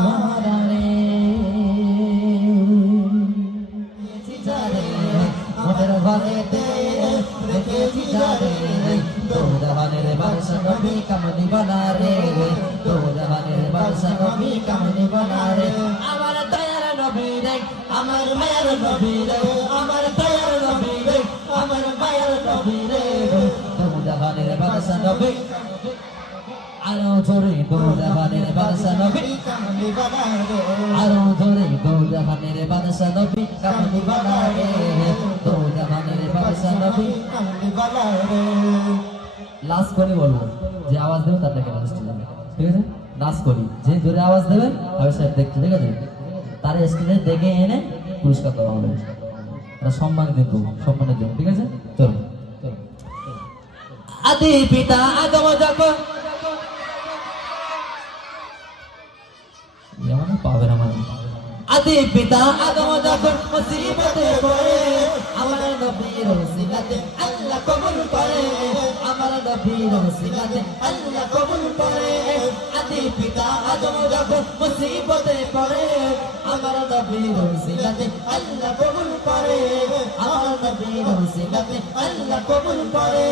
মরারে মনের ঘরেতে দেখেছি যারে দৌড়ানের বাদশা নবী কামলি বানারে দৌড়ানের বাদশা নবী কামলি বানারে আমার দয়ার নবী রে আমার মায়ের নবী রে আমার দয়ার নবী রে আমার মায়ের নবী রে দৌড়ানের বাদশা নবী আরো জোরে দৌড়ানের বাদশা নবী কামলি বানারে আরো জোরে দৌড়ানের বাদশা নবী কামলি বানারে দৌড়ানের বাদশা নবী কামলি বানারে লাস্ট করে বলবো যে আওয়াজ দেবে তার থেকে লাস্ট যাবে ঠিক আছে লাস্ট করি যে জোরে আওয়াজ দেবে আমি স্যার দেখতে ঠিক আছে তার স্ক্রিনে দেখে এনে পুরস্কার দেওয়া হবে এটা সম্মান দেব সম্মানের জন্য ঠিক আছে চলো আদি পিতা আদম যখন পাবে না মানে আদি পিতা আদম যখন মুসিবতে পড়ে আমার নবীর ওসিলাতে আল্লাহ কবুল করে আমার নবীর ওসিলাতে আল্লাহ কবুল করে আদি পিতা আদম যখন মুসিবতে পড়ে আমার নবীর ওসিলাতে আল্লাহ কবুল করে আমার নবীর ওসিলাতে আল্লাহ কবুল করে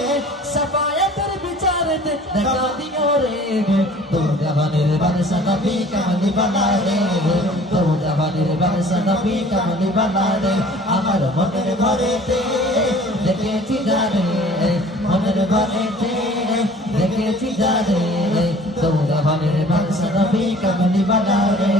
শাফায়াতের বিচারেতে দেখা দিও রে দৌড়ানের বাদশা নবী কামলি বানারে দৌড়ানের বাদশা নবী কামলি বানারে আমার মনের ঘরেতে দেখেছি যারে মনের ঘরেতে দেখেছি যারে দৌড়ানের বাদশা নবী কামলি বানারে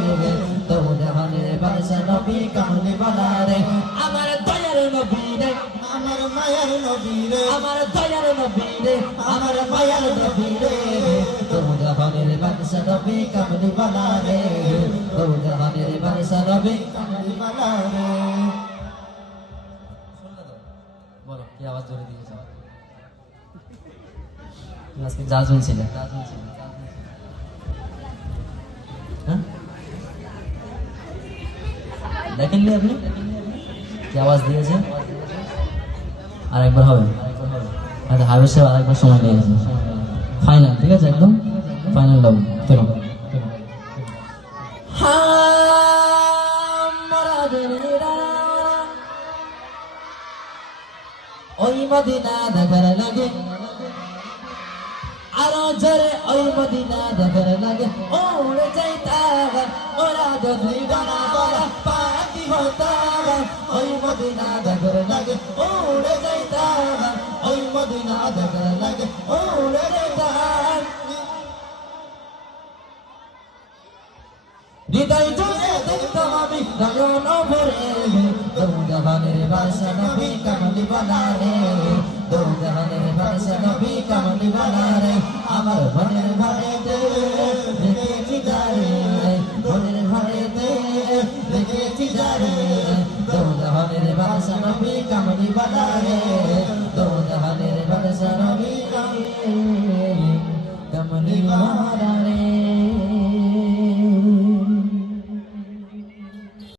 দৌড়ানের বাদশা নবী কামলি বানারে আমার দয়ার নবী রে আমার মায়ার নবী রে আমার দয়ার নবী রে আমার মায়ার নবী রে দৌড়ানের বাদশা নবী কামলি বানারে দৌড়ানের বাদশা নবী কামলি বানারে বলো কি আওয়াজ জোরে দিয়েছো আজকে যা শুনছিলে হ্যাঁ দেখেননি আপনি কি আওয়াজ দিয়েছে আর একবার হবে আচ্ছা হাবিব সাহেব আরেকবার সময় নিয়েছে ফাইনাল ঠিক আছে একদম ফাইনাল দাও চলো ওই মদিনা দেখার লাগে আরো জোরে ওই মদিনা দেখার লাগে ওরে যাইতাম ওরা যদি বানা বানা পাখি হতাম ওই মদিনা দেখার লাগে ওরে যাইতাম ওই মদিনা দেখার লাগে ওরে যাইতাম হৃদয় জুড়ে দেখতাম আমি নয়ন ভরে দৌড়ানের বাদশা নবী কামলি বানারে দৌড়ানের বাদশা নবী কামলি বানারে আমার মনের ঘরেতে দেখেছি যারে মনের ঘরেতে দেখেছি যারে দৌড়ানের বাদশা নবী কামলি বানারে